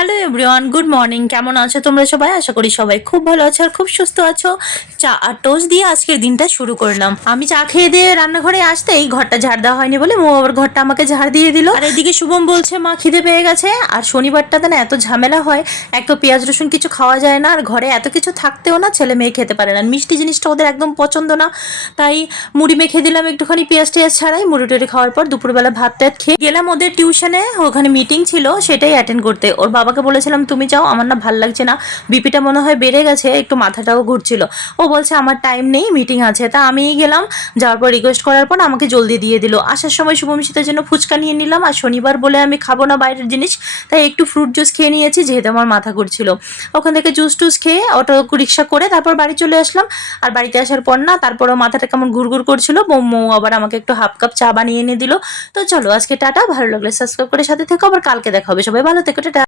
Hello everyone, good morning. কেমন আছো তোমরা সবাই? আশা করি সবাই খুব ভালো আছো আর খুব সুস্থ আছো। চা আর টোস্ট দিয়ে আজকের দিনটা শুরু করলাম। আমি চা খেয়ে দিয়ে রান্নাঘরে আসতেই ঘরটা ঝাড় দেওয়া হয়নি বলে মো আবার ঘরটা আমাকে ঝাড় দিয়ে দিল। আর এদিকে শুভম বলছে মা খিদে পেয়ে গেছে। আর শনিবারটাতে না এত ঝামেলা হয়, এক তো পেঁয়াজ রসুন কিছু খাওয়া যায় না, আর ঘরে এত কিছু থাকতেও না ছেলে মেয়ে খেতে পারে না। মিষ্টি জিনিসটা ওদের একদম পছন্দ না, তাই মুড়ি মেখে দিলাম একটুখানি পেঁয়াজ টেয়াজ ছাড়াই। মুড়ি টুড়ি খাওয়ার পর দুপুরবেলা ভাত টাত খেয়ে গেলাম ওদের টিউশনে। ওখানে মিটিং ছিল, সেটাই অ্যাটেন্ড করতে। ওর বাবাকে বলেছিলাম তুমি যাও, আমার না ভাল লাগছে না, বিপিটা মনে হয় বেড়ে গেছে, একটু মাথাটাও ঘুরছিল। ও বলছে আমার টাইম নেই, মিটিং আছে। তা আমিই গেলাম। যাওয়ার পর রিকোয়েস্ট করার পর আমাকে জলদি দিয়ে দিল। আসার সময় শুভমিশিতার জন্য ফুচকা নিয়ে নিলাম, আর শনিবার বলে আমি খাবো না বাইরের জিনিস, তাই একটু ফ্রুট জুস খেয়ে নিয়েছি যেহেতু আমার মাথা ঘুরছিল। ওখান থেকে জুস টুস খেয়ে অটো রিক্সা করে তারপর বাড়ি চলে আসলাম। আর বাড়িতে আসার পর না তারপরও মাথাটা কেমন ঘুরঘুর করছিল, মৌ আবার আমাকে একটু হাফ কাপ চা বানিয়ে এনে দিল। তো চলো আজকে টাটা, ভালো লাগলে সাবস্ক্রাইব করে সাথে থেকো, আবার কালকে দেখা হবে। সবাই ভালো থেকো, টাটা।